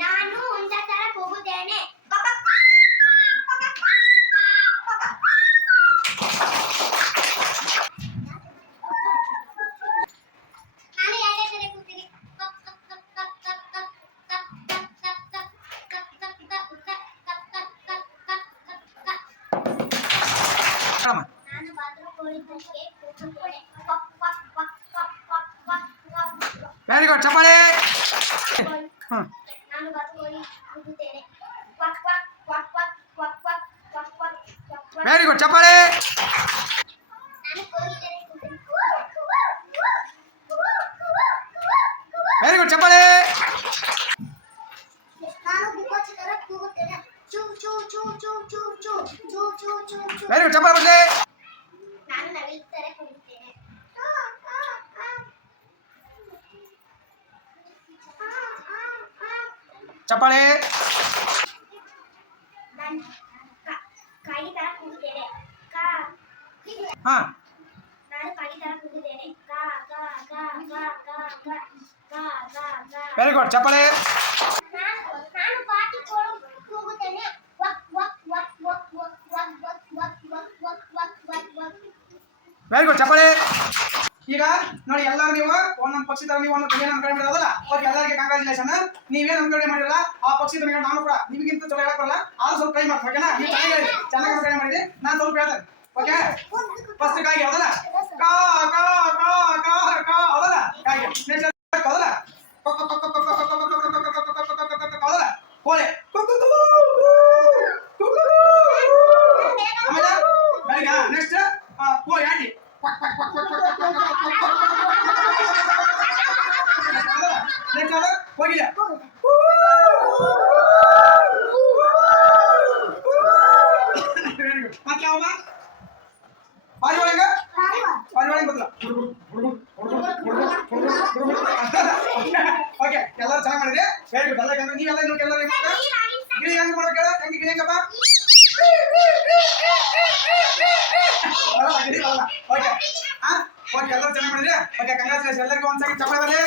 ನಾನು ಹುಂಜ ತರ ಕೂಗುತ್ತೇನೆ వెరీ గుడ్ చెప్పాలి వెరీ గుడ్ చెప్పాలి. వెరీ గుడ్ చెప్పాలి. వెరీ గుడ్ చెప్పాలి ಚಪ್ಪಾಳೆ ಹಾ ವೆರಿ ಗುಡ್ ಚಪ್ಪಾಳೆ ವೆರಿ ಗುಡ್ ಚಪ್ಪಾಳೆ ಈಗ ನೋಡಿ ಎಲ್ಲರೂ ನೀವು ಒಂದೊಂದು ಪಕ್ಷಿ ತರ ನೀವು ಒಂದೊಂದು ಏನು ಅನ್ಕೊಂಡ್ ಬಿಡೋದಲ್ಲ ಅವ್ರಿಗೆ ಎಲ್ಲರಿಗೆ ಕಂಗ್ರಾಚುಲೇಷನ್ ನೀವೇನು ಅನ್ಕೊಂಡೆ ಮಾಡಿರಲ್ಲ ಆ ಪಕ್ಷಿ ತರ ನಾನು ಕೂಡ ನಿಮಗಿಂತ ಚಲೋ ಹೇಳಕ್ ಬರಲ್ಲ ಸ್ವಲ್ಪ ಟ್ರೈ ಮಾಡಿ ಓಕೆನಾ ನೀವು ಚೆನ್ನಾಗಿ ಚೆನ್ನಾಗಿ ಅನ್ಕೊಂಡೆ ಮಾಡಿದ್ರಿ ನಾನು ಸ್ವಲ್ಪ ಹೇಳ್ತೇನೆ ಓಕೆ ಫಸ್ಟ್ ಕಾಯಿ ಹೌದಲ್ಲ ಕಾ ಕಾ ಕಾ ಕಾ ಕಾ ಹೌದಲ್ಲ ಕಾಯಿ ನೆಕ್ಸ್ಟ್ ಹೌದಲ್ಲ ಕೊಕ್ಕ ಕೊಕ್ಕ ನೆಕ್ಸ್ಟ್ ಕೊಕ್ಕ ಹೋಗಿಲ್ಲ. ಮತ್ತೆ ಯಾವ ಬಾರಿ ಒಳಗೆ? ಬಾರಿ ಒಳಗೆ ಗೊತ್ತಿಲ್ಲ ಓಕೆ ಎಲ್ಲರೂ ಚೆನ್ನಾಗಿ ಮಾಡಿದ್ರೆ? ವೆರಿ ಗುಡ್ ಎಲ್ಲ ನೀವೆಲ್ಲ ಇನ್ನು ಹೆಂಗ್ ಮಾಡೋ ಕೇಳ. ಓಕೆ ಹಾ ಓಕೆ ಎಲ್ಲರೂ ಚೆನ್ನಾಗಿ ಮಾಡಿದ್ರಿ? ಓಕೆ ಕಂಗ್ರಾಚುಲೇಷನ್ ಎಲ್ಲರಿಗೂ ಒಂದ್ಸರಿ ಚಪ್ಪಾಳೆ ಬರಲಿ